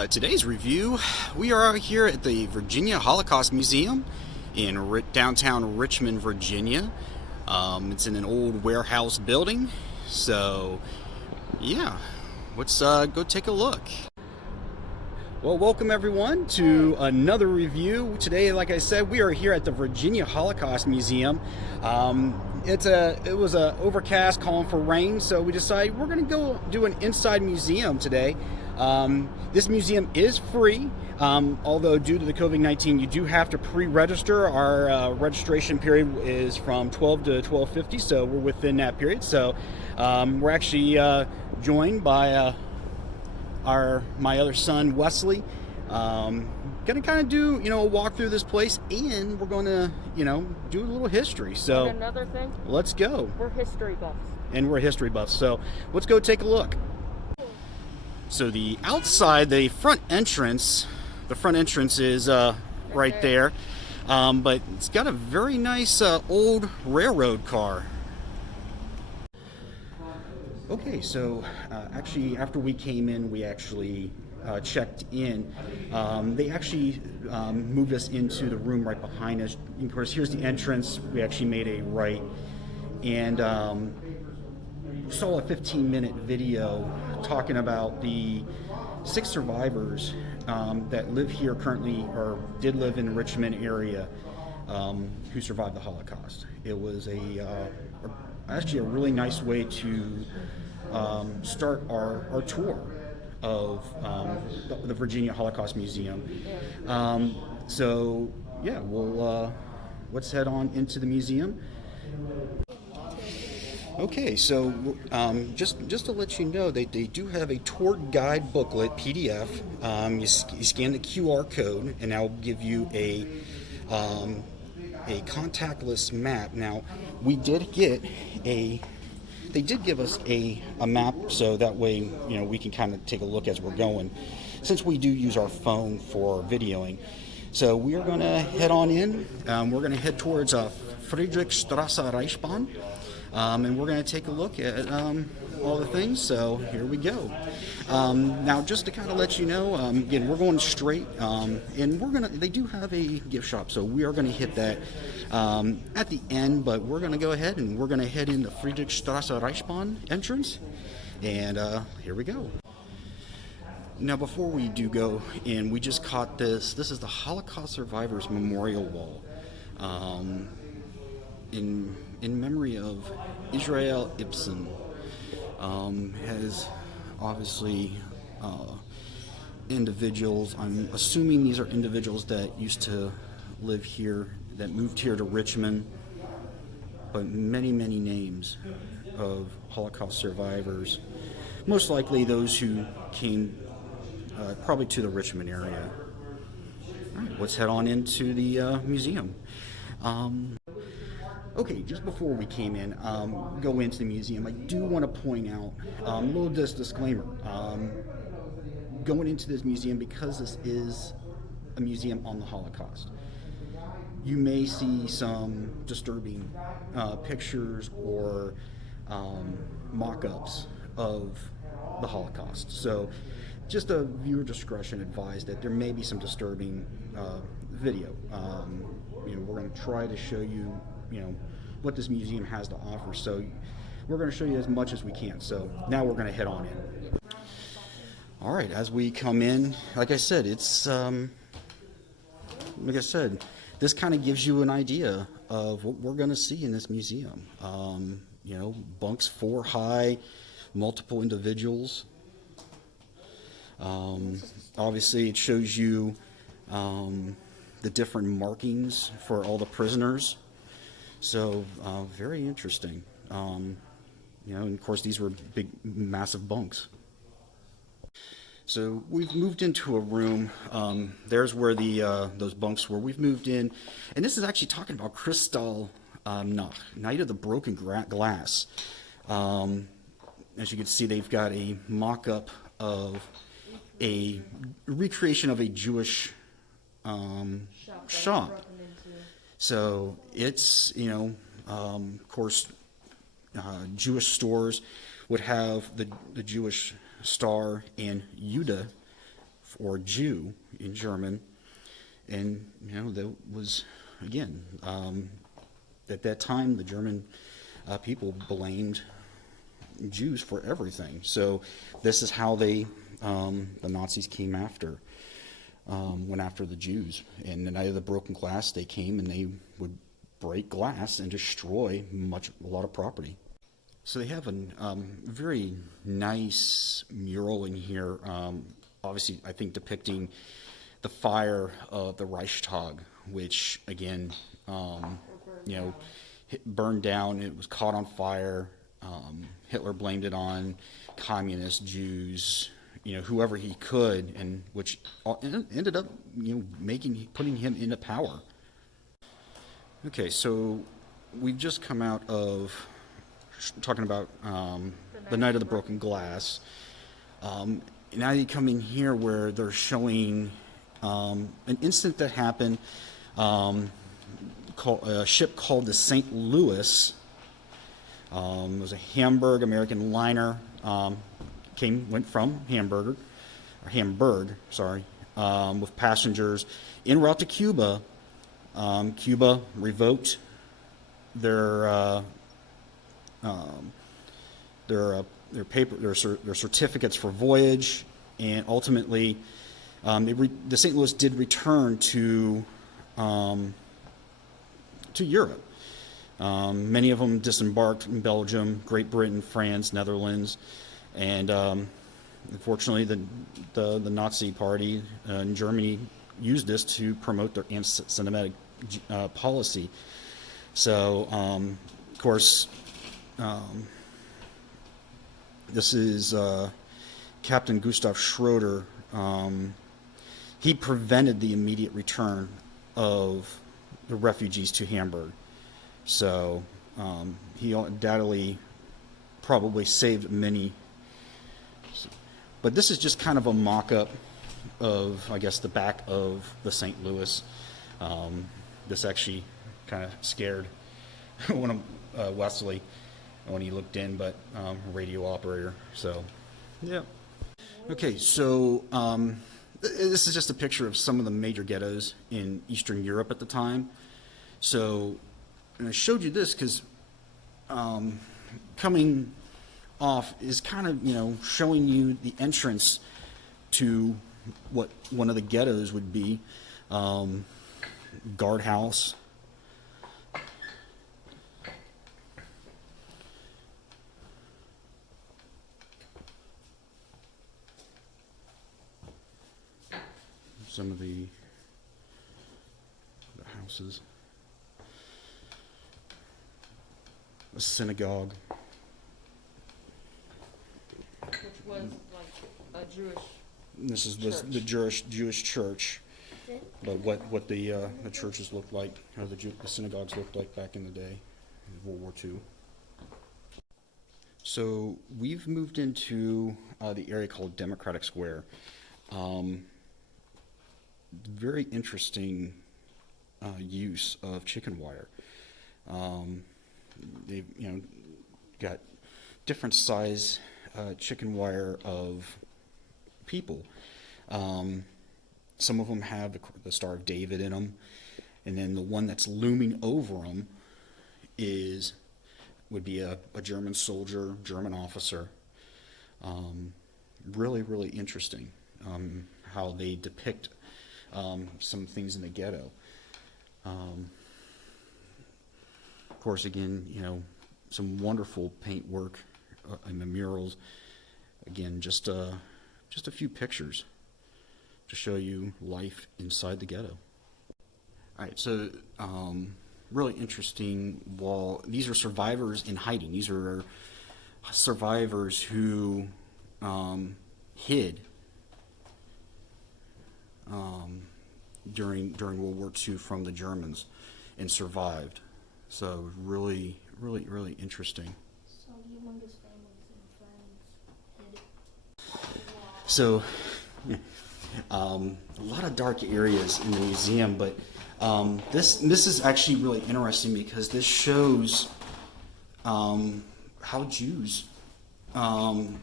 Today's review, we are here at the Virginia Holocaust Museum in downtown Richmond, Virginia. It's in an old warehouse building, so yeah, let's go take a look. Well, welcome everyone to another review. Today, like I said, we are here at the Virginia Holocaust Museum. It was a overcast, calling for rain, so we decided we're going to go do an inside museum today. This museum is free, although due to the COVID-19, you do have to pre-register. Our registration period is from 12 to 12:50, so we're within that period. So we're actually joined by my other son Wesley. Gonna kind of do a walk through this place, and we're going to do a little history. So and another thing, let's go. We're history buffs. And we're history buffs. So let's go take a look. So the outside, the front entrance is right there, but it's got a very nice old railroad car. Okay, so actually after we came in, we actually checked in. They actually moved us into the room right behind us. Of course, here's the entrance. We actually made a right, and saw a 15-minute video talking about the 6 survivors that live here currently, or did live in the Richmond area, who survived the Holocaust. It was actually a really nice way to start our tour of the Virginia Holocaust Museum. So yeah, let's head on into the museum. Okay, so just to let you know, they do have a tour guide booklet PDF. You scan the QR code, and that will give you a contactless map. Now, they did give us a map, so that way we can kind of take a look as we're going, since we do use our phone for videoing. So we are going to head on in. We're going to head towards Friedrichstrasse Reichsbahn. And we're going to take a look at all the things, so here we go. Now, just to kind of let you know, again, we're going straight, and they do have a gift shop, so we are going to hit that at the end, but we're going to go ahead and we're going to head in the Friedrichstrasse Reichsbahn entrance, and here we go. Now, before we do go in, we just caught this is the Holocaust Survivors Memorial Wall. In memory of Israel Ibsen, has obviously individuals, I'm assuming these are individuals that used to live here, that moved here to Richmond, but many names of Holocaust survivors, most likely those who came probably to the Richmond area. All right, let's head on into the museum. Okay, just before we came in, go into the museum, I do want to point out a little disclaimer. Going into this museum, because this is a museum on the Holocaust, you may see some disturbing pictures or mock-ups of the Holocaust. So just a viewer discretion advised that there may be some disturbing video. We're going to try to show you what this museum has to offer. So we're going to show you as much as we can. So now we're going to head on in. All right, as we come in, like I said, this kind of gives you an idea of what we're going to see in this museum. Bunks 4 high, multiple individuals. Obviously, it shows you the different markings for all the prisoners. So very interesting. And of course these were big, massive bunks. So we've moved into a room. There's where those bunks were. We've moved in, and this is actually talking about Kristallnacht, Night of the Broken Glass. As you can see, they've got a mock-up of a recreation of a Jewish shop. So it's, of course, Jewish stores would have the Jewish star and Judah or Jew in German. And, that was, again, at that time, the German people blamed Jews for everything. So this is how the Nazis went after the Jews. And the night of the broken glass, they came and they would break glass and destroy a lot of property. So they have a very nice mural in here, obviously, I think, depicting the fire of the Reichstag, which, again, burned down. It was caught on fire. Hitler blamed it on communists, Jews, whoever he could, and which ended up, putting him into power. Okay, so we've just come out of talking about the night of the broken glass. Now you come in here where they're showing an incident that happened. A ship called the St. Louis. It was a Hamburg American liner. Went from Hamburg, with passengers en route to Cuba. Cuba revoked their certificates for voyage, and ultimately the St. Louis did return to Europe. Many of them disembarked in Belgium, Great Britain, France, Netherlands, and unfortunately the Nazi Party in Germany used this to promote their anti-Semitic policy. So, of course, this is Captain Gustav Schroeder. He prevented the immediate return of the refugees to Hamburg. So he undoubtedly probably saved many. But this is just kind of a mock-up of, I guess, the back of the St. Louis. This actually kind of scared Wesley when he looked in, but radio operator. So, yeah. Okay, so this is just a picture of some of the major ghettos in Eastern Europe at the time. So, and I showed you this because coming off is kind of, showing you the entrance to what one of the ghettos would be. Guardhouse. Some of the houses. A synagogue. Which was like a Jewish. This is the Jewish church, but what the churches looked like, how the synagogues looked like back in the day, in World War II. So we've moved into the area called Democratic Square. Very interesting use of chicken wire. They've got different size chicken wire of people. Some of them have the Star of David in them, and then the one that's looming over them would be a German soldier, German officer. Really, really interesting how they depict some things in the ghetto. Of course, again, some wonderful paint work in the murals. Again, just a few pictures to show you life inside the ghetto. All right, so really interesting wall. These are survivors in hiding. These are survivors who hid during World War II from the Germans and survived. So really, really, really interesting. So humongous families and friends hid. So a lot of dark areas in the museum, but this is actually really interesting because this shows how Jews, and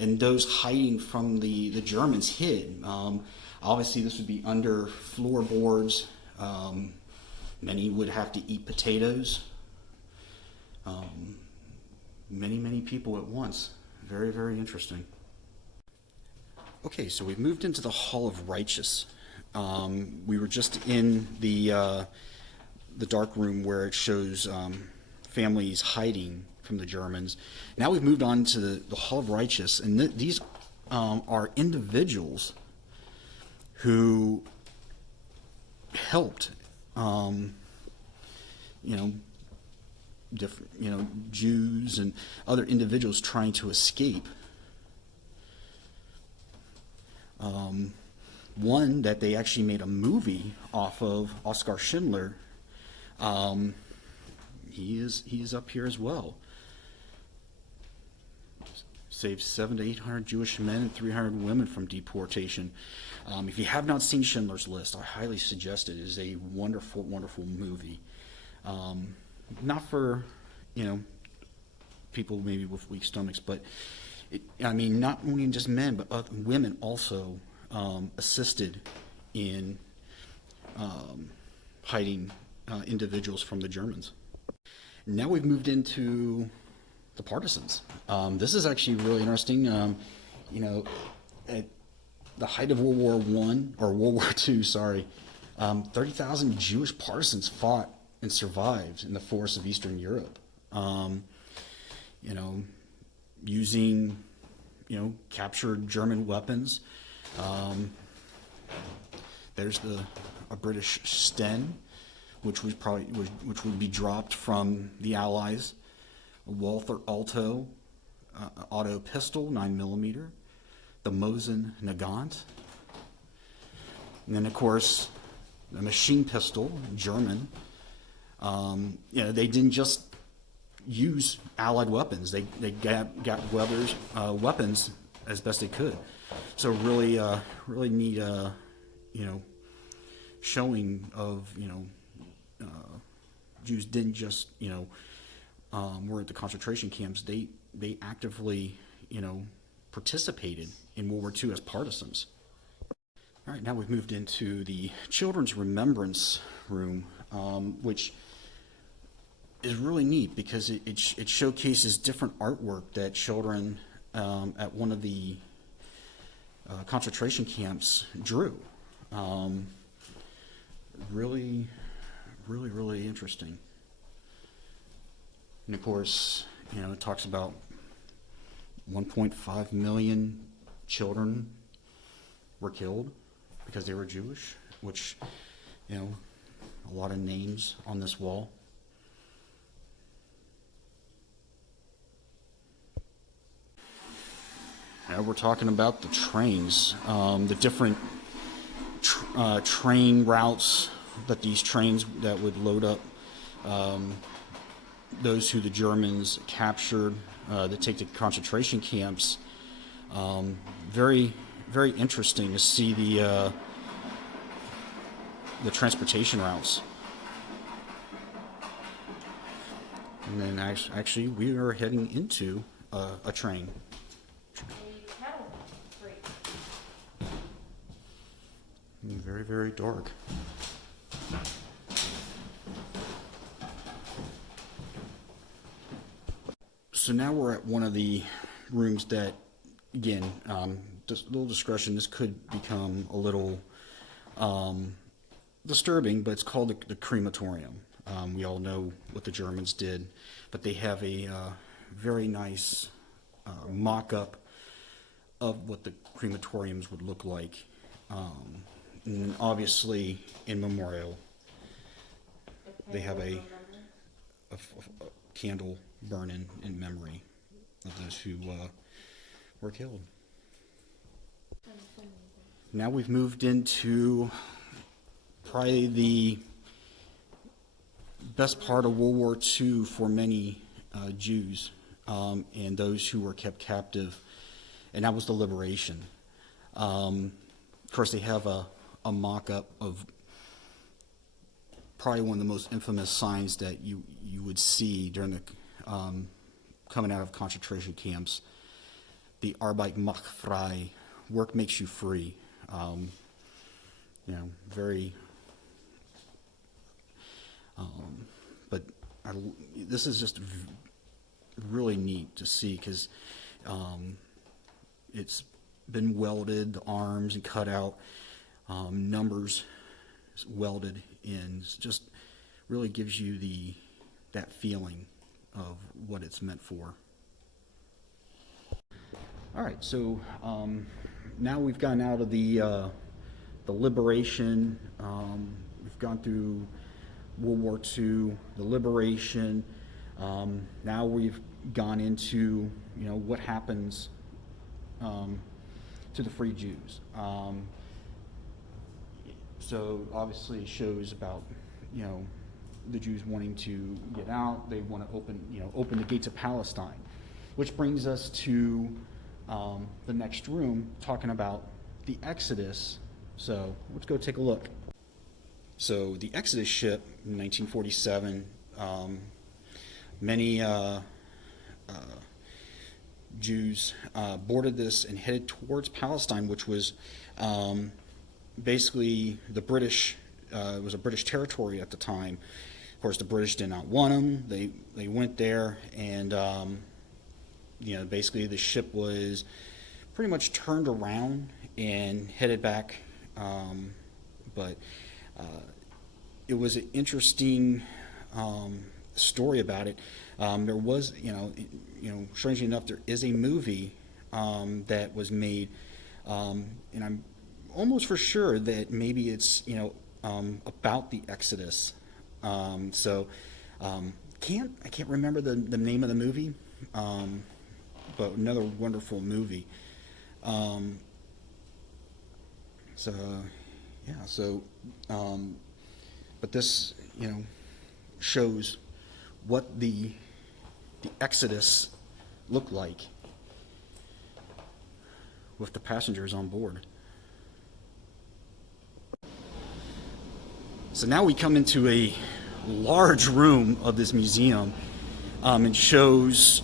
and those hiding from the Germans hid. Obviously, this would be under floorboards. Many would have to eat potatoes. Many people at once. Very, very interesting. Okay, so we've moved into the Hall of Righteous. We were just in the dark room where it shows families hiding from the Germans. Now we've moved on to the Hall of Righteous, and these are individuals who helped, different, Jews and other individuals trying to escape. One that they actually made a movie off of, Oskar Schindler. He is up here as well. Saved 700 to 800 Jewish men and 300 women from deportation. If you have not seen Schindler's List, I highly suggest it. It is a wonderful, wonderful movie. Not for, people maybe with weak stomachs, but not only just men, but women also assisted in hiding individuals from the Germans. Now we've moved into the partisans. This is actually really interesting. At the height of World War II, 30,000 Jewish partisans fought and survived in the forests of Eastern Europe. Using, captured German weapons. There's a British Sten, which would be dropped from the Allies. A Walther Auto pistol, 9mm. The Mosin Nagant. And then, of course, the machine pistol, German. They didn't just use Allied weapons. They got weapons as best they could. So really neat, showing of, Jews didn't just, were at the concentration camps. They actively, participated in World War II as partisans. All right, now we've moved into the Children's Remembrance Room, which is really neat because it showcases different artwork that children at one of the concentration camps drew. Really interesting. And of course, it talks about 1.5 million children were killed because they were Jewish, which, a lot of names on this wall. Now we're talking about the trains, the different train routes that these trains that would load up those who the Germans captured that take to concentration camps. Very, very interesting to see the transportation routes. And then actually we are heading into a train. Very, very dark. So now we're at one of the rooms that, again, just a little discretion, this could become a little disturbing, but it's called the crematorium. We all know what the Germans did, but they have a very nice mock-up of what the crematoriums would look like. And obviously, in memorial, they have a candle burning in memory of those who were killed. Now we've moved into probably the best part of World War II for many Jews and those who were kept captive, and that was the liberation. Of course, they have a mock-up of probably one of the most infamous signs that you would see during the coming out of concentration camps. the Arbeit macht frei, work makes you free. Very. But this is just really neat to see because it's been welded, the arms and cut out, numbers welded in. It just really gives you that feeling of what it's meant for. All right, so now we've gotten out of the liberation. We've gone through World War II, the liberation. Now we've gone into what happens to the free Jews. So obviously it shows about the Jews wanting to get out. They want to open the gates of Palestine, which brings us to the next room, talking about the Exodus. So let's go take a look. So the Exodus ship in 1947, many Jews boarded this and headed towards Palestine, which was basically the British. It was a British territory at the time. Of course, the British did not want them. They went there, and basically the ship was pretty much turned around and headed back. But it was an interesting story about it. There was, strangely enough, there is a movie that was made, and I'm almost for sure that maybe it's about the Exodus. I can't remember the name of the movie, but another wonderful movie. But this shows what the Exodus looked like with the passengers on board. So now we come into a large room of this museum, and shows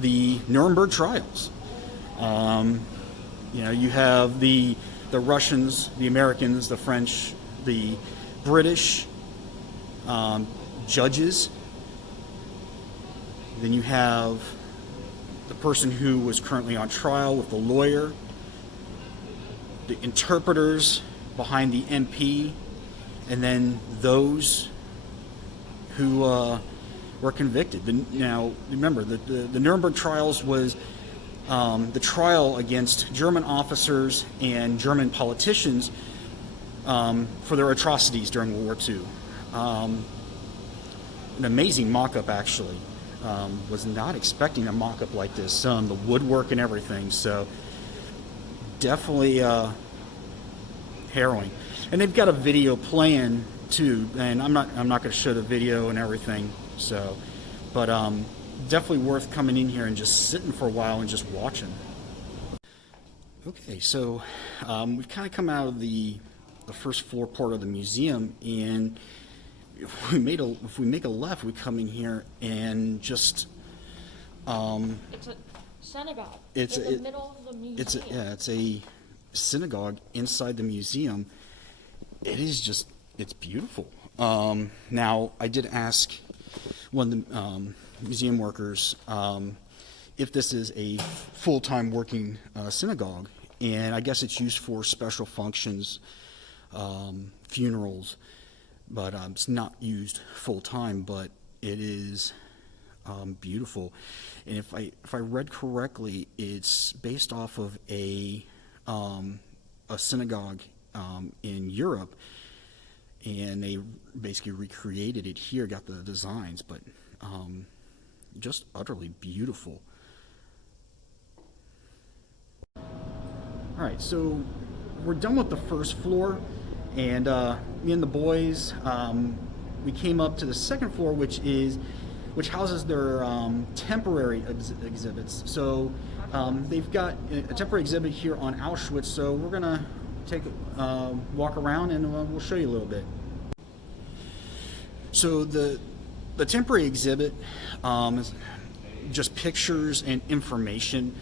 the Nuremberg trials. You have the Russians, the Americans, the French, the British judges. Then you have the person who was currently on trial with the lawyer, the interpreters behind the MP, and then those who were convicted. Now, remember, the Nuremberg trials was the trial against German officers and German politicians for their atrocities during World War II. An amazing mock-up, actually. Was not expecting a mock-up like this. The woodwork and everything. So definitely harrowing. And they've got a video playing too. And I'm not going to show the video and everything. So, but definitely worth coming in here and just sitting for a while and just watching. Okay, so we've kind of come out of the first floor part of the museum, and if we make a left, we come in here and just It's a synagogue in the middle of the museum. It's a synagogue inside the museum. It's beautiful. Now, I did ask one of the museum workers if this is a full-time working synagogue, and I guess it's used for special functions, funerals, but it's not used full-time, but it is beautiful. And if I read correctly, it's based off of a synagogue in Europe, and they basically recreated it here, got the designs, but just utterly beautiful. All right, so we're done with the first floor, and me and the boys, we came up to the second floor, which houses their temporary exhibits. So they've got a temporary exhibit here on Auschwitz, so we're gonna take a walk around, and we'll show you a little bit. So the temporary exhibit just pictures and information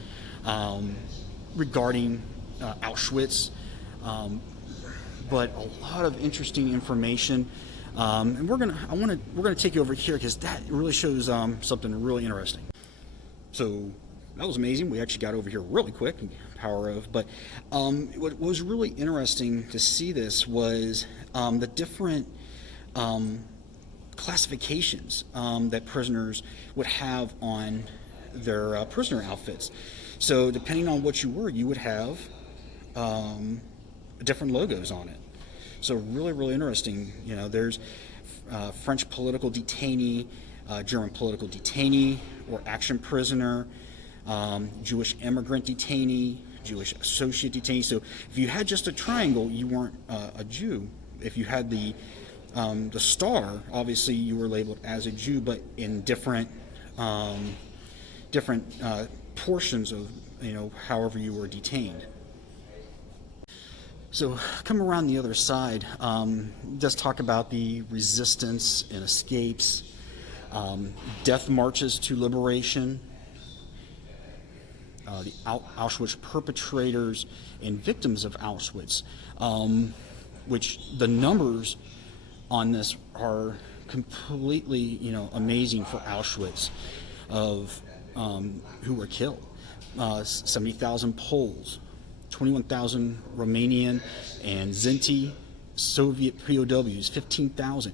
regarding Auschwitz, but a lot of interesting information. And we're gonna take you over here because that really shows something really interesting. So that was amazing. We actually got over here really quick, power of. But what was really interesting to see this was the different classifications that prisoners would have on their prisoner outfits. So depending on what you were, you would have different logos on it. So really interesting. You know, there's French political detainee, German political detainee or action prisoner, Jewish immigrant detainee, Jewish associate detainee. So if you had just a triangle, you weren't a Jew. If you had the star, obviously you were labeled as a Jew, but in different portions of, you know, however you were detained. So come around the other side, does talk about the resistance and escapes, death marches to liberation, the Auschwitz perpetrators and victims of Auschwitz, which the numbers on this are completely, you know, amazing for Auschwitz of who were killed. 70,000 Poles, 21,000 Romanian and Zinti Soviet POWs, 15,000.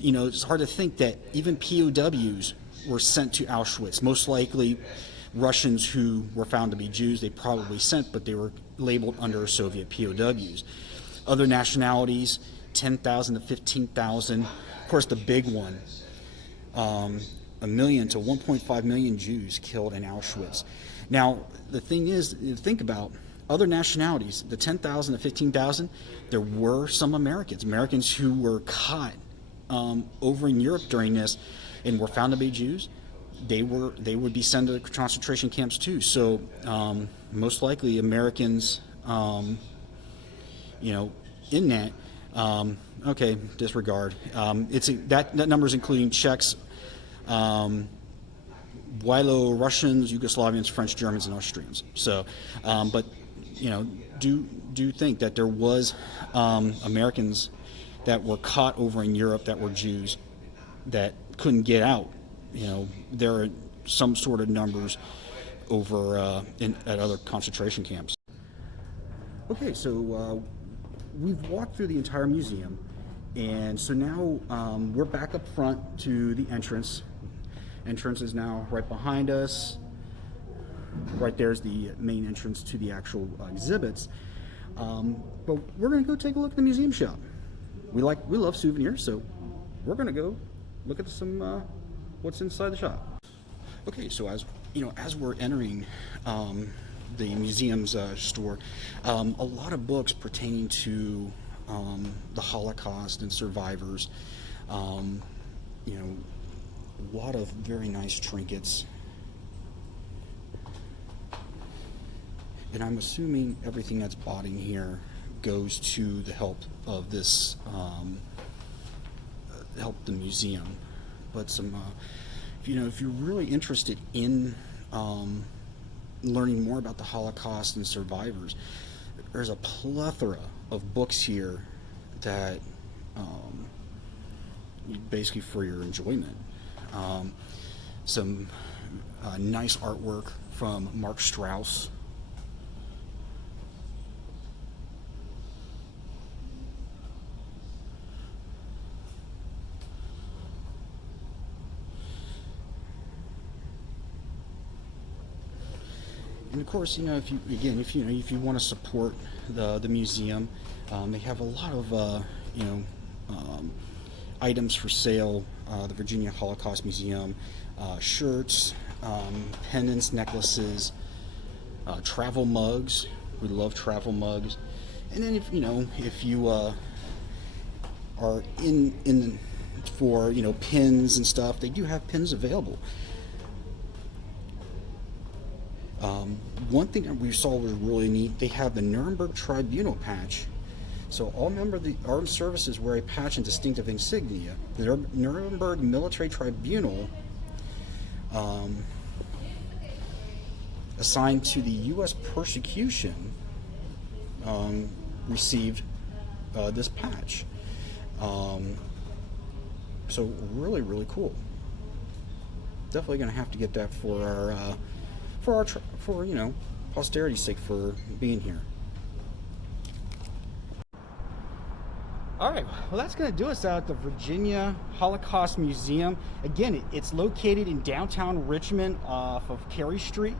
You know, it's hard to think that even POWs were sent to Auschwitz. Most likely Russians who were found to be Jews, they probably sent, but they were labeled under Soviet POWs. Other nationalities, 10,000 to 15,000. Of course, the big one, 1 million to 1.5 million Jews killed in Auschwitz. Now, the thing is, think about other nationalities, the 10,000 to 15,000, there were some Americans who were caught over in Europe during this and were found to be Jews. They would be sent to concentration camps too. So most likely Americans, you know, in that. Okay, disregard. That number's including Czechs, Russians, Yugoslavians, French, Germans, and Austrians. So, but you know, do think that there was Americans that were caught over in Europe that were Jews that couldn't get out. You know, there are some sort of numbers over at other concentration camps. Okay, so we've walked through the entire museum, and so now we're back up front to the entrance. Entrance is now right behind us. Right there's the main entrance to the actual exhibits. But we're going to go take a look at the museum shop. We love souvenirs, so we're going to go look at some what's inside the shop. Okay, so as we're entering the museum's store, a lot of books pertaining to the Holocaust and survivors. You know, a lot of very nice trinkets. And I'm assuming everything that's bought in here goes to the help of this, help the museum. But some, if you're really interested in learning more about the Holocaust and survivors, there's a plethora of books here that basically for your enjoyment. Some nice artwork from Mark Strauss. And of course, if you want to support the museum, they have a lot of items for sale. The Virginia Holocaust Museum, shirts, pendants, necklaces, travel mugs. We love travel mugs. And then if you are in for pins and stuff, they do have pins available. One thing that we saw was really neat. They have the Nuremberg Tribunal patch. So all members of the armed services wear a patch and distinctive insignia. The Nuremberg Military Tribunal assigned to the U.S. persecution received this patch. So really, really cool. Definitely going to have to get that for posterity's sake for being here. All right, well, that's going to do us out at the Virginia Holocaust Museum. Again, it's located in downtown Richmond off of Cary Street.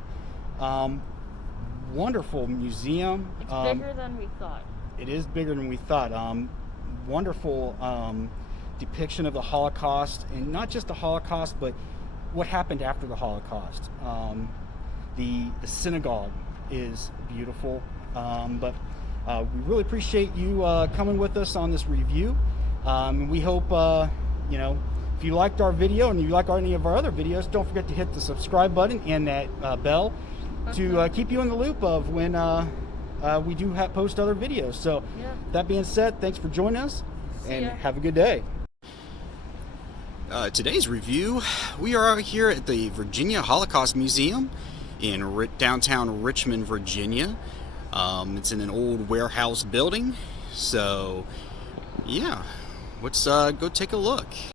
Wonderful museum. It's bigger than we thought. It is bigger than we thought. Wonderful depiction of the Holocaust, and not just the Holocaust, but what happened after the Holocaust. The synagogue is beautiful, but we really appreciate you coming with us on this review. We hope, if you liked our video and you like any of our other videos, don't forget to hit the subscribe button and that bell to keep you in the loop of when we do post other videos. So that being said, thanks for joining us and have a good day. Today's review, we are here at the Virginia Holocaust Museum in downtown Richmond, Virginia. It's in an old warehouse building, so yeah, let's go take a look.